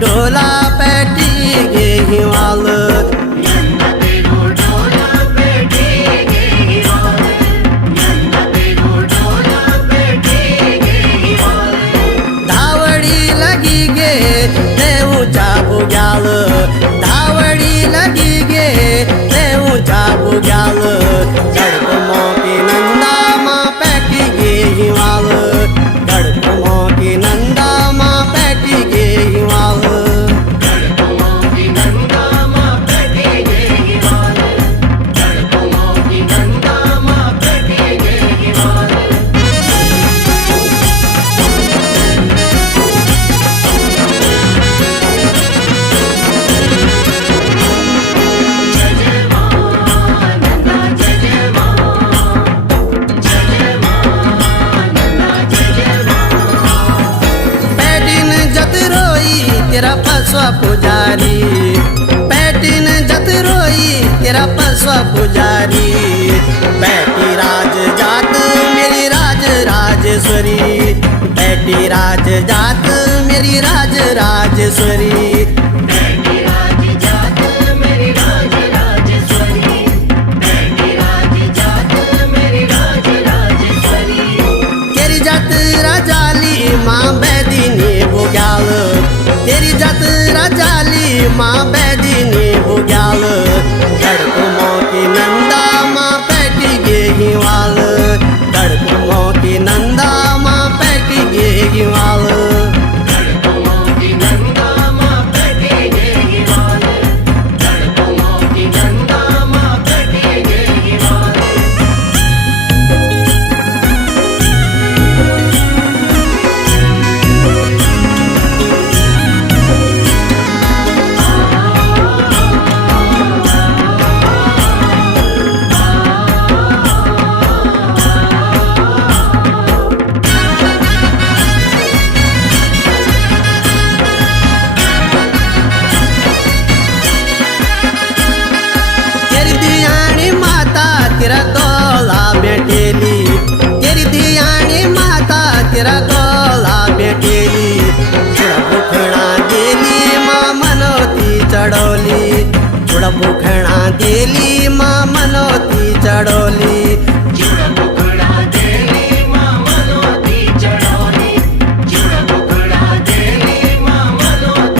डोला पैटी गे हिवाल धावड़ी लगी गे ते ऊंचा बुग्याल धावड़ी लगी गे ते ऊंचा बुग्याल धड़कमों की नंदा माँ पैटी गे हिवाल धड़कमों की नंदा माँ पैटी गे हिवाल तेरा पसवा पुजारी पैटिन जत रोई तेरा पसवा पुजारी बैठी राज जात मेरी राज राजेश्वरी बैठी राज जात मेरी राज राजेश्वरी तेरी जात राजाली माँ बैदिनी बुग्याल तेरी जात राजाली माँ बैदिनी बुग्याल धड़कमों की नंदा माँ पैटी गे हिवाल धड़कमों की नंदा माँ पैटी गे हिवाल तेरा तोला बेटेली तेरी धियाणी माता तेरा तोला बेटेली चुड़ा बुखणा देली माँ मनोती चढ़ोली चुड़ा बुखणा देली माँ मनोती चढ़ोली